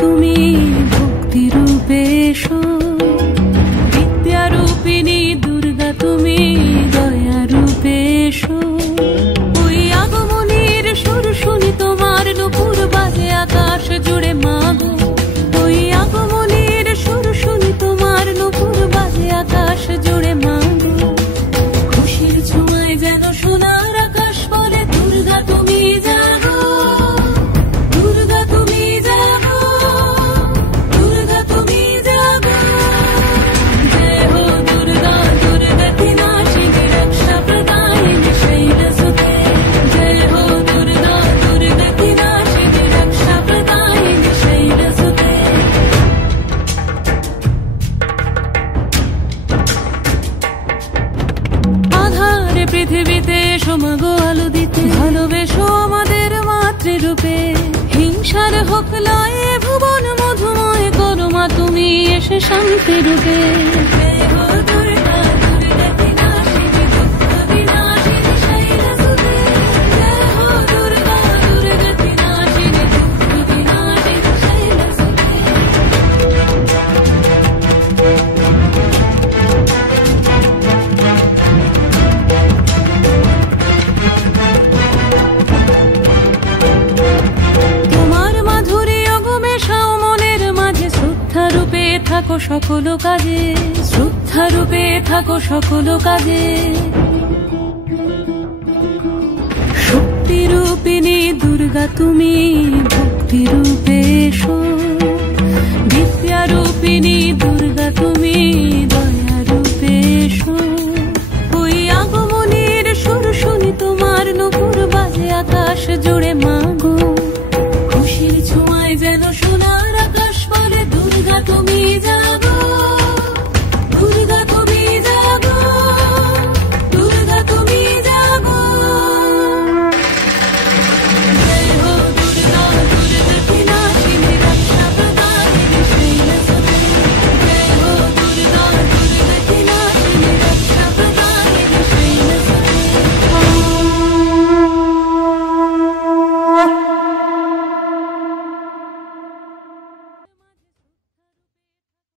তুমি ভক্তি রূপে এসো, বিদ্যা রূপিণী দুর্গা তুমি দয়া রূপে এসো। ওই আগমনীর সুর শুনি তোমার নুপুর বাজে আকাশ জুড়ে মাগো, ওই আগমনীর সুর শুনি তোমার নুপুর বাজে আকাশ জুড়ে মাগো। খুশির ছোঁয়ায় যেন সোনার আকাশ বলে দুর্গা তুমি জাগো, দুর্গা তুমি জাগো, দুর্গা তুমি জাগো। জয় হো দুর্গা দুর্গতি নাশিনী রক্ষা প্রদায়িনী শৈলসুতে, জয় হো দুর্গা দুর্গতি নাশিনী রক্ষা প্রদায়িনী শৈলসুতে। আধারে পৃথিবীতে এসো মাগো আলো দিতে, ভালোবেসো আমাদের মাতৃরূপে। হিংসার হোক লয়ে ভুবন মধুময় করো মা তুমি এসে শান্তি রূপে। জয় হো দুর্গা দুর্গতি নাশিনী দুঃখ বিনাশিনী শৈলসুতে, জয় হো দুর্গা দুর্গতি নাশিনী দুঃখ বিনাশিনী শৈলসুতে। তোমার মাধুরী অগমেশাও মনের মাঝে, শ্রদ্ধা রূপে থাকো সকল কাজে, শ্রদ্ধা রূপে থাকো সকল কাজে। শক্তি রূপিণী দুর্গা তুমি ভক্তি রূপে এসো, বিদ্যা রূপিণী দুর্গা তুমি দয়া রূপে এসো। ওই আগমনীর সুর শুনি তোমার নুপুর বাজে আকাশ জুড়ে মা।